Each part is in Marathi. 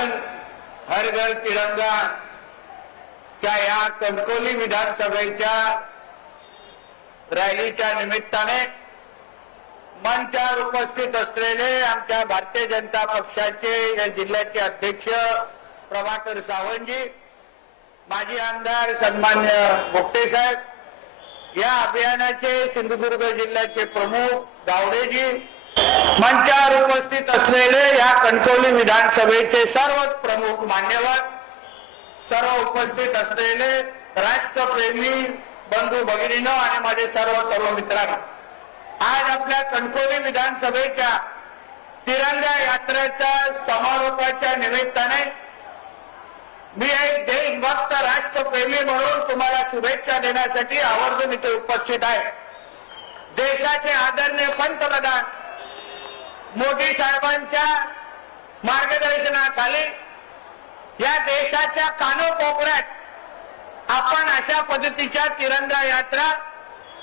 आपण हर घर तिरंगा च्या या कणकवली विधानसभेच्या रॅलीच्या निमित्ताने मंचावर उपस्थित असलेले आमच्या भारतीय जनता पक्षाचे या जिल्ह्याचे अध्यक्ष प्रभाकर सावंतजी, माजी आमदार सन्मान्य भोगटे साहेब, या अभियानाचे सिंधुदुर्ग जिल्ह्याचे प्रमुख गावडेजी, मंचावर उपस्थित असलेले या कणकवली विधानसभेचे सर्व प्रमुख मान्यवर, सर्व उपस्थित असलेले राष्ट्रप्रेमी बंधू भगिनींनो आणि माझे सर्व तरुण मित्रांनो, आज आपल्या कणकवली विधानसभेच्या तिरंगा यात्रेच्या समारोपाच्या निमित्ताने मी एक देशभक्त राष्ट्रप्रेमी म्हणून तुम्हाला शुभेच्छा देण्यासाठी आवर्जून इथे उपस्थित आहे। देशाचे आदरणीय पंतप्रधान मोदी साहेबांच्या मार्गदर्शनाखाली या देशाच्या कानोकोपऱ्यात आपण अशा पद्धतीच्या तिरंगा यात्रा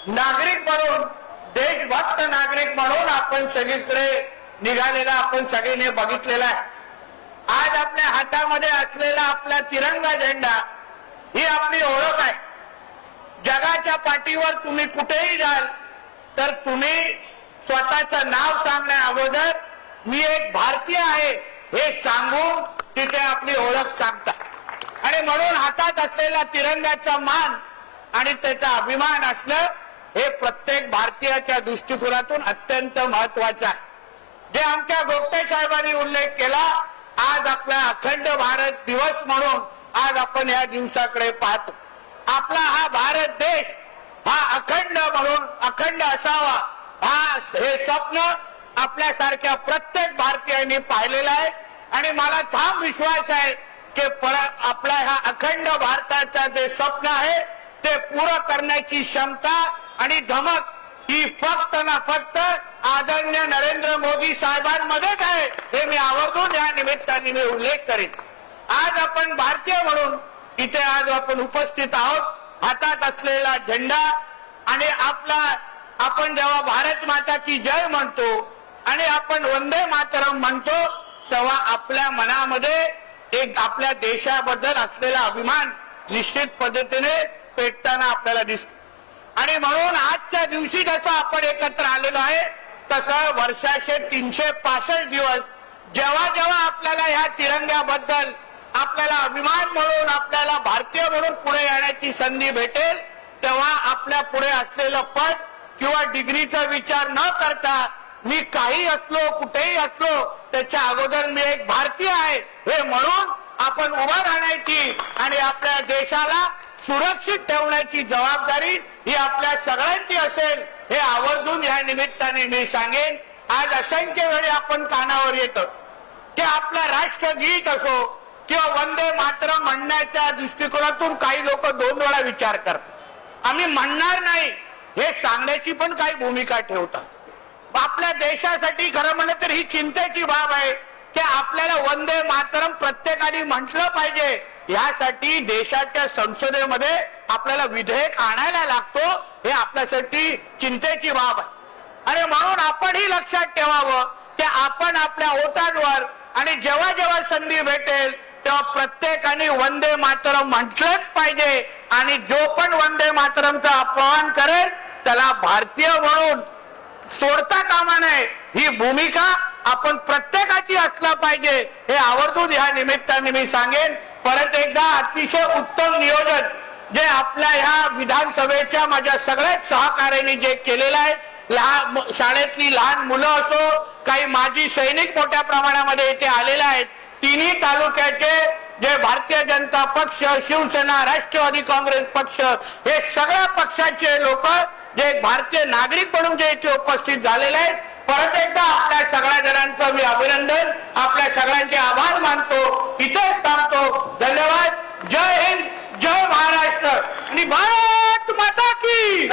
नागरिक म्हणून, देशभक्त नागरिक म्हणून आपण सगळीकडे निघालेला आपण सगळ्यांनी बघितलेला आहे। आज आपल्या हातामध्ये असलेला आपला तिरंगा झेंडा ही आपली ओळख आहे। जगाच्या पाठीवर तुम्ही कुठेही जाल तर तुम्ही स्वतःचं नाव सांगण्या अगोदर मी एक भारतीय आहे हे सांगून तिथे आपली ओळख सांगता, आणि म्हणून हातात असलेला तिरंगाचा मान आणि त्याचा अभिमान असणं हे प्रत्येक भारतीयाच्या दृष्टिकोनातून अत्यंत महत्वाचं आहे। जे आमच्या भोगटे साहेबांनी उल्लेख केला, आज आपला अखंड भारत दिवस म्हणून आज आपण या दिवसाकडे पाहतो। आपला हा भारत देश हा अखंड म्हणून अखंड असावा हे स्वप्न आपल्यासारख्या प्रत्येक भारतीयांनी पाहिलेलं आहे, आणि मला ठाम विश्वास आहे की आपला हा अखंड भारताचा जे स्वप्न आहे ते पूर्ण करण्याची क्षमता आणि धमक ही फक्त ना फक्त आदरणीय नरेंद्र मोदी साहेबांमध्येच आहे हे मी आवर्जून या निमित्ताने मी उल्लेख करेन। आज आपण भारतीय म्हणून इथे आज आपण उपस्थित आहोत। हातात असलेला झेंडा आणि आपण जेव्हा भारत माता की जय म्हणतो आणि आपण वंदे मातरम म्हणतो तेव्हा आपल्या मनामध्ये एक आपल्या देशाबद्दल असलेला अभिमान निश्चित पद्धतीने पेटताना आपल्याला दिसतो। आणि म्हणून आजच्या दिवशी जसं आपण एकत्र आलेलो आहे तसं वर्षाचे 365 दिवस जेव्हा जेव्हा आपल्याला ह्या तिरंग्याबद्दल आपल्याला अभिमान म्हणून, आपल्याला भारतीय म्हणून पुढे येण्याची संधी भेटेल तेव्हा आपल्या पुढे असलेलं पद किंवा डिग्रीचा विचार न करता मी काही असलो कुठेही असलो त्याच्या अगोदर मी एक भारतीय आहे हे म्हणून आपण उभं राहण्याची आणि आपल्या देशाला सुरक्षित ठेवण्याची जबाबदारी ही आपल्या सगळ्यांची असेल हे आवर्जून या निमित्ताने मी सांगेन। आज असंख्य वेळी आपण कानावर येतो की आपला राष्ट्रगीत असो किंवा वंदे मातरम म्हणण्याच्या दृष्टिकोनातून काही लोक 2 वेळा विचार करतात। आम्ही म्हणणार नाही हे सांगण्याची पण काही भूमिका ठेवतात। आपल्या देशासाठी खरं म्हणलं तर ही चिंतेची बाब आहे की आपल्याला वंदे मातरम प्रत्येकाने म्हटलं पाहिजे। यासाठी देशाच्या संसदेमध्ये आपल्याला विधेयक आणायला लागतो, हे आपल्यासाठी चिंतेची बाब आहे। आणि म्हणून आपणही लक्षात ठेवावं की आपण आपल्या ओटांवर आणि जेव्हा जेव्हा संधी भेटेल तेव्हा प्रत्येकाने वंदे मातरम म्हटलंच पाहिजे, आणि जो पण वंदे मातरमचा अपमान करेल त्याला भारतीय म्हणून सोडता कामा नये ही भूमिका आपण प्रत्येकाची असला पाहिजे हे आवर्जून या निमित्ताने मी सांगेन। परत एकदा अतिशय उत्तम नियोजन जे आपल्या ह्या विधानसभेच्या माझ्या सगळ्याच सहकार्याने जे केलेलं आहे, शाळेतली लहान मुलं असो, काही माजी सैनिक मोठ्या प्रमाणामध्ये इथे आलेले आहेत, तिन्ही तालुक्याचे जे भारतीय जनता पक्ष, शिवसेना, राष्ट्रवादी काँग्रेस पक्ष हे सगळ्या पक्षाचे लोक जे भारतीय नागरिक म्हणून जे इथे उपस्थित झालेले आहेत, परत एकदा आपल्या सगळ्या जणांचं मी अभिनंदन, आपल्या सगळ्यांचे आभार मानतो, इथेच थांबतो। धन्यवाद। जय हिंद, जय महाराष्ट्र आणि भारत माता की